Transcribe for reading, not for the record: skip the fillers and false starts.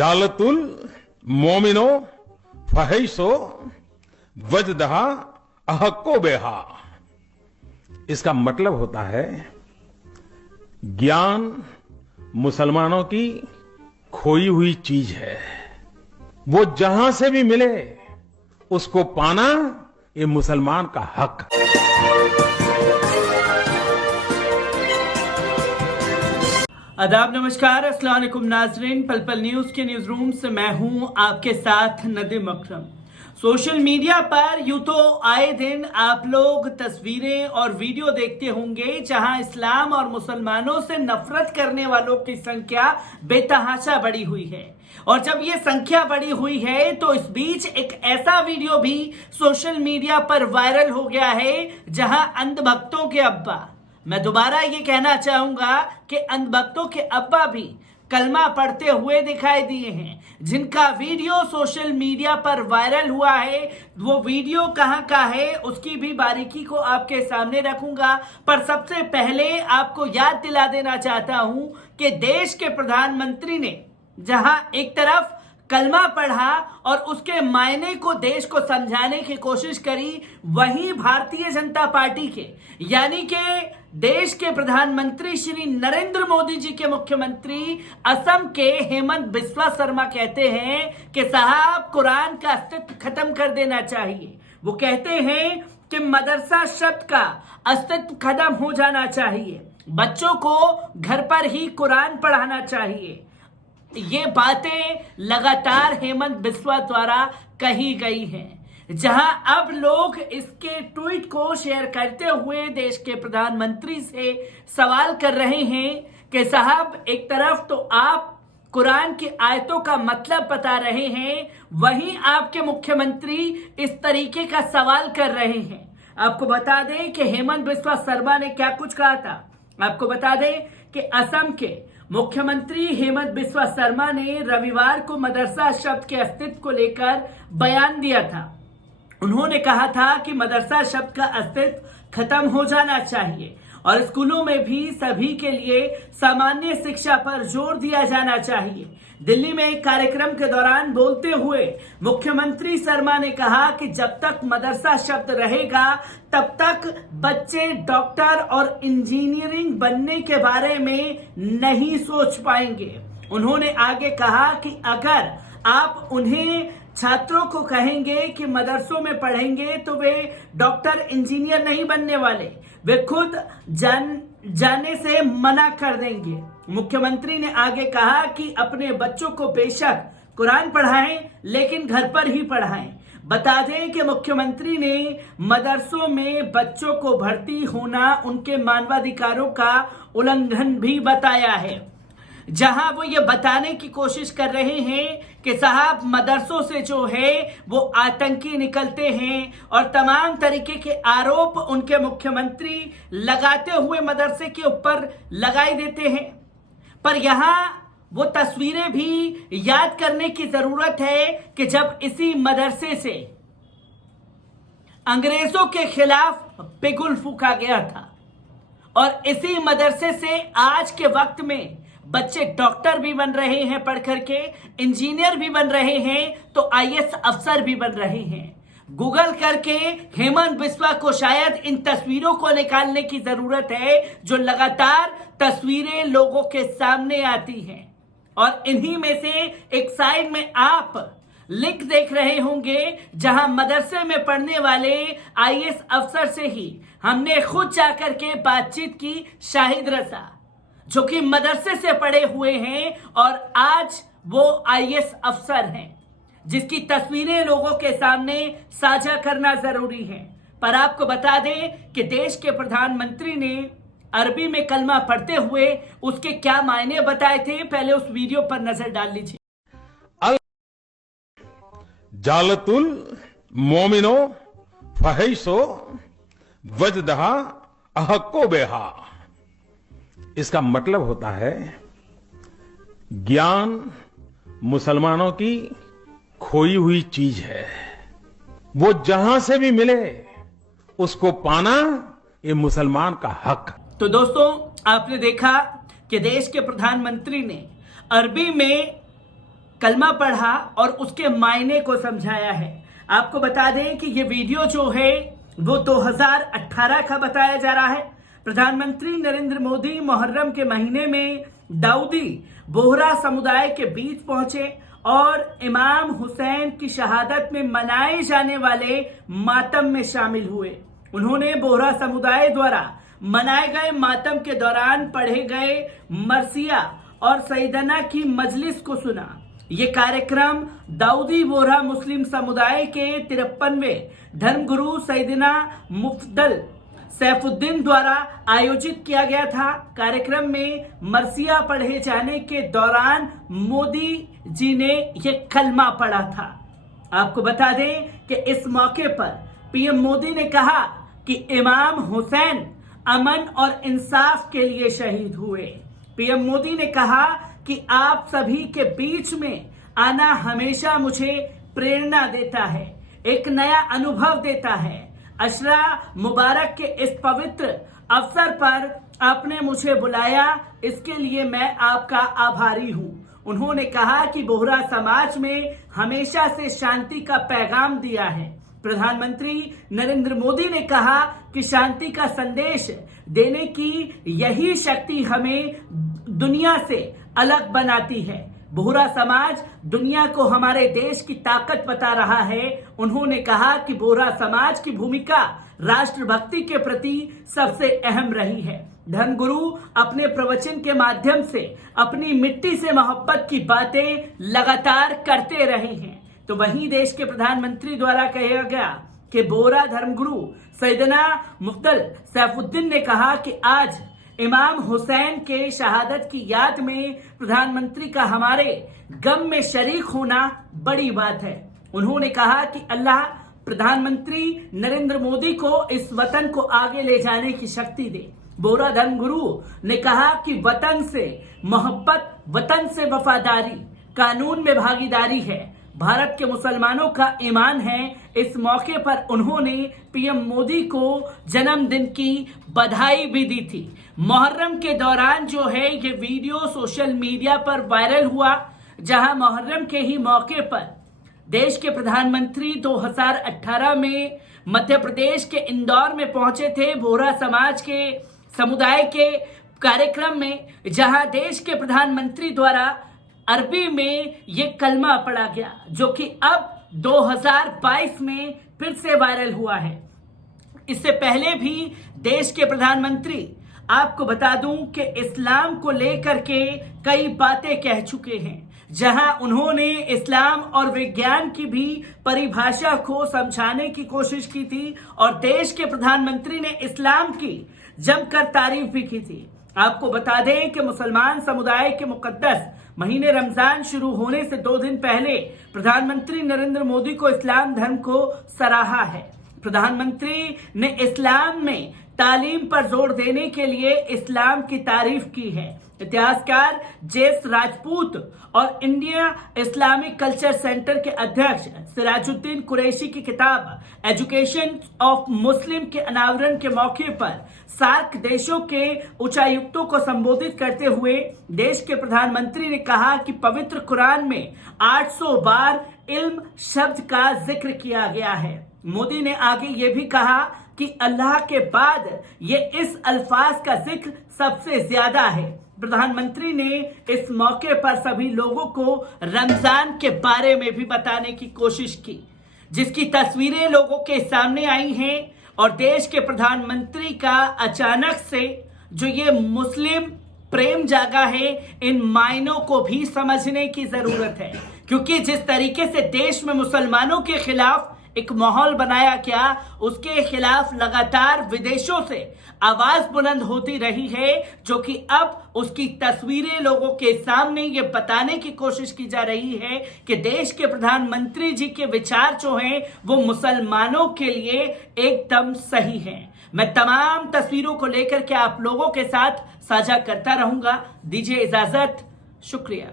जालतुल मोमिनो फहैसो वजदहा अहक्को बेहा। इसका मतलब होता है ज्ञान मुसलमानों की खोई हुई चीज है, वो जहां से भी मिले उसको पाना ये मुसलमान का हक है। आदाब, नमस्कार, अस्सलाम वालेकुम नाजरीन। पल पल न्यूज के न्यूज रूम से मैं हूं आपके साथ नदीम अकरम। सोशल मीडिया पर यूं तो आए दिन आप लोग तस्वीरें और वीडियो देखते होंगे जहां इस्लाम और मुसलमानों से नफरत करने वालों की संख्या बेतहाशा बढ़ी हुई है। और जब ये संख्या बढ़ी हुई है तो इस बीच एक ऐसा वीडियो भी सोशल मीडिया पर वायरल हो गया है जहां अंधभक्तों के अब्बा, मैं दोबारा ये कहना चाहूंगा कि अंधभक्तों के अब्बा भी कलमा पढ़ते हुए दिखाई दिए हैं, जिनका वीडियो सोशल मीडिया पर वायरल हुआ है। वो वीडियो कहां का है उसकी भी बारीकी को आपके सामने रखूंगा, पर सबसे पहले आपको याद दिला देना चाहता हूं कि देश के प्रधानमंत्री ने जहां एक तरफ कलमा पढ़ा और उसके मायने को देश को समझाने की कोशिश करी, वहीं भारतीय जनता पार्टी के यानी कि देश के प्रधानमंत्री श्री नरेंद्र मोदी जी के मुख्यमंत्री असम के हेमंत बिस्वा शर्मा कहते हैं कि साहब कुरान का अस्तित्व खत्म कर देना चाहिए। वो कहते हैं कि मदरसा शब्द का अस्तित्व खत्म हो जाना चाहिए, बच्चों को घर पर ही कुरान पढ़ाना चाहिए। ये बातें लगातार हेमंत बिस्वा द्वारा कही गई हैं, जहां अब लोग इसके ट्वीट को शेयर करते हुए देश के प्रधानमंत्री से सवाल कर रहे हैं कि साहब एक तरफ तो आप कुरान की आयतों का मतलब बता रहे हैं, वहीं आपके मुख्यमंत्री इस तरीके का सवाल कर रहे हैं। आपको बता दें कि हेमंत बिस्वा शर्मा ने क्या कुछ कहा था। आपको बता दें कि असम के मुख्यमंत्री हेमंत बिस्वा शर्मा ने रविवार को मदरसा शब्द के अस्तित्व को लेकर बयान दिया था। उन्होंने कहा था कि मदरसा शब्द का अस्तित्व खत्म हो जाना चाहिए और स्कूलों में भी सभी के लिए सामान्य शिक्षा पर जोर दिया जाना चाहिए। दिल्ली में एक कार्यक्रम के दौरान बोलते हुए मुख्यमंत्री शर्मा ने कहा कि जब तक मदरसा शब्द रहेगा तब तक बच्चे डॉक्टर और इंजीनियरिंग बनने के बारे में नहीं सोच पाएंगे। उन्होंने आगे कहा कि अगर आप उन्हें छात्रों को कहेंगे कि मदरसों में पढ़ेंगे तो वे डॉक्टर इंजीनियर नहीं बनने वाले, वे खुद जाने से मना कर देंगे। मुख्यमंत्री ने आगे कहा कि अपने बच्चों को बेशक कुरान पढ़ाएं, लेकिन घर पर ही पढ़ाएं। बता दें कि मुख्यमंत्री ने मदरसों में बच्चों को भर्ती होना उनके मानवाधिकारों का उल्लंघन भी बताया है, जहां वो ये बताने की कोशिश कर रहे हैं कि साहब मदरसों से जो है वो आतंकी निकलते हैं और तमाम तरीके के आरोप उनके मुख्यमंत्री लगाते हुए मदरसे के ऊपर लगाई देते हैं। पर यहां वो तस्वीरें भी याद करने की जरूरत है कि जब इसी मदरसे से अंग्रेजों के खिलाफ बिगुल फूंका गया था और इसी मदरसे से आज के वक्त में बच्चे डॉक्टर भी बन रहे हैं, पढ़ करके इंजीनियर भी बन रहे हैं, तो आईएएस अफसर भी बन रहे हैं। गूगल करके हेमंत बिस्वा को शायद इन तस्वीरों को निकालने की जरूरत है जो लगातार तस्वीरें लोगों के सामने आती हैं। और इन्हीं में से एक साइड में आप लिंक देख रहे होंगे जहां मदरसे में पढ़ने वाले आईएएस अफसर से ही हमने खुद जाकर के बातचीत की, शाहिद रजा, जो कि मदरसे से पढ़े हुए हैं और आज वो आईएएस अफसर हैं, जिसकी तस्वीरें लोगों के सामने साझा करना जरूरी है। पर आपको बता दें कि देश के प्रधानमंत्री ने अरबी में कलमा पढ़ते हुए उसके क्या मायने बताए थे, पहले उस वीडियो पर नजर डाल लीजिए। जालतुल मोमिनो फहैसो वजदहा अहक्को बेहा। इसका मतलब होता है ज्ञान मुसलमानों की खोई हुई चीज है, वो जहां से भी मिले उसको पाना ये मुसलमान का हक। तो दोस्तों, आपने देखा कि देश के प्रधानमंत्री ने अरबी में कलमा पढ़ा और उसके मायने को समझाया है। आपको बता दें कि ये वीडियो जो है वो 2018 का बताया जा रहा है। प्रधानमंत्री नरेंद्र मोदी मुहर्रम के महीने में दाऊदी बोहरा समुदाय के बीच पहुंचे और इमाम हुसैन की शहादत में मनाए जाने वाले मातम में शामिल हुए। उन्होंने बोहरा समुदाय द्वारा मनाए गए मातम के दौरान पढ़े गए मरसिया और सईदना की मजलिस को सुना। ये कार्यक्रम दाऊदी बोहरा मुस्लिम समुदाय के 53वें धर्मगुरु सईदना मुफ्दल सैफुद्दीन द्वारा आयोजित किया गया था। कार्यक्रम में मरसिया पढ़े जाने के दौरान मोदी जी ने ये कलमा पढ़ा था। आपको बता दें कि इस मौके पर पीएम मोदी ने कहा कि इमाम हुसैन अमन और इंसाफ के लिए शहीद हुए। पीएम मोदी ने कहा कि आप सभी के बीच में आना हमेशा मुझे प्रेरणा देता है, एक नया अनुभव देता है। अशरा मुबारक के इस पवित्र अवसर पर आपने मुझे बुलाया, इसके लिए मैं आपका आभारी हूं। उन्होंने कहा कि बोहरा समाज में हमेशा से शांति का पैगाम दिया है। प्रधानमंत्री नरेंद्र मोदी ने कहा कि शांति का संदेश देने की यही शक्ति हमें दुनिया से अलग बनाती है। बोहरा समाज दुनिया को हमारे देश की ताकत बता रहा है। उन्होंने कहा कि बोहरा समाज की भूमिका राष्ट्रभक्ति के प्रति सबसे अहम रही है। धर्मगुरु अपने प्रवचन के माध्यम से अपनी मिट्टी से मोहब्बत की बातें लगातार करते रहे हैं। तो वहीं देश के प्रधानमंत्री द्वारा कहा गया कि बोहरा धर्मगुरु सईदना मुफ्दल सैफुद्दीन ने कहा कि आज इमाम हुसैन के शहादत की याद में प्रधानमंत्री का हमारे गम में शरीक होना बड़ी बात है। उन्होंने कहा कि अल्लाह प्रधानमंत्री नरेंद्र मोदी को इस वतन को आगे ले जाने की शक्ति दे। बोहरा धर्मगुरु ने कहा कि वतन से मोहब्बत, वतन से वफादारी, कानून में भागीदारी है, भारत के मुसलमानों का ईमान है। इस मौके पर उन्होंने पीएम मोदी को जन्मदिन की बधाई भी दी थी। मुहर्रम के दौरान जो है ये वीडियो सोशल मीडिया पर वायरल हुआ, जहां मुहर्रम के ही मौके पर देश के प्रधानमंत्री 2018 में मध्य प्रदेश के इंदौर में पहुंचे थे बोहरा समाज के समुदाय के कार्यक्रम में, जहां देश के प्रधानमंत्री द्वारा अरबी में ये कलमा पढ़ा गया, जो कि अब 2022 में फिर से वायरल हुआ है। इससे पहले भी देश के प्रधानमंत्री, आपको बता दूं कि इस्लाम को लेकर के कई बातें कह चुके हैं, जहां उन्होंने इस्लाम और विज्ञान की भी परिभाषा को समझाने की कोशिश की थी और देश के प्रधानमंत्री ने इस्लाम की जमकर तारीफ भी की थी। आपको बता दें कि मुसलमान समुदाय के मुकद्दस महीने रमजान शुरू होने से 2 दिन पहले प्रधानमंत्री नरेंद्र मोदी को इस्लाम धर्म को सराहा है। प्रधानमंत्री ने इस्लाम में तालीम पर जोर देने के लिए इस्लाम की तारीफ की है। इतिहासकार जेस राजपूत और इंडिया इस्लामिक कल्चर सेंटर के अध्यक्ष सिराजुद्दीन कुरैशी की किताब एजुकेशन ऑफ मुस्लिम के अनावरण के मौके पर सार्क देशों के उच्चायुक्तों को संबोधित करते हुए देश के प्रधानमंत्री ने कहा कि पवित्र कुरान में 800 बार इल्म शब्द का जिक्र किया गया है। मोदी ने आगे ये भी कहा कि अल्लाह के बाद ये इस अल्फाज का जिक्र सबसे ज्यादा है। प्रधानमंत्री ने इस मौके पर सभी लोगों को रमजान के बारे में भी बताने की कोशिश की, जिसकी तस्वीरें लोगों के सामने आई हैं और देश के प्रधानमंत्री का अचानक से जो ये मुस्लिम प्रेम जागा है, इन मायनों को भी समझने की जरूरत है, क्योंकि जिस तरीके से देश में मुसलमानों के खिलाफ एक माहौल बनाया गया, उसके खिलाफ लगातार विदेशों से आवाज बुलंद होती रही है, जो कि अब उसकी तस्वीरें लोगों के सामने ये बताने की कोशिश की जा रही है कि देश के प्रधानमंत्री जी के विचार जो हैं वो मुसलमानों के लिए एकदम सही हैं। मैं तमाम तस्वीरों को लेकर के आप लोगों के साथ साझा करता रहूंगा। दीजिए इजाजत, शुक्रिया।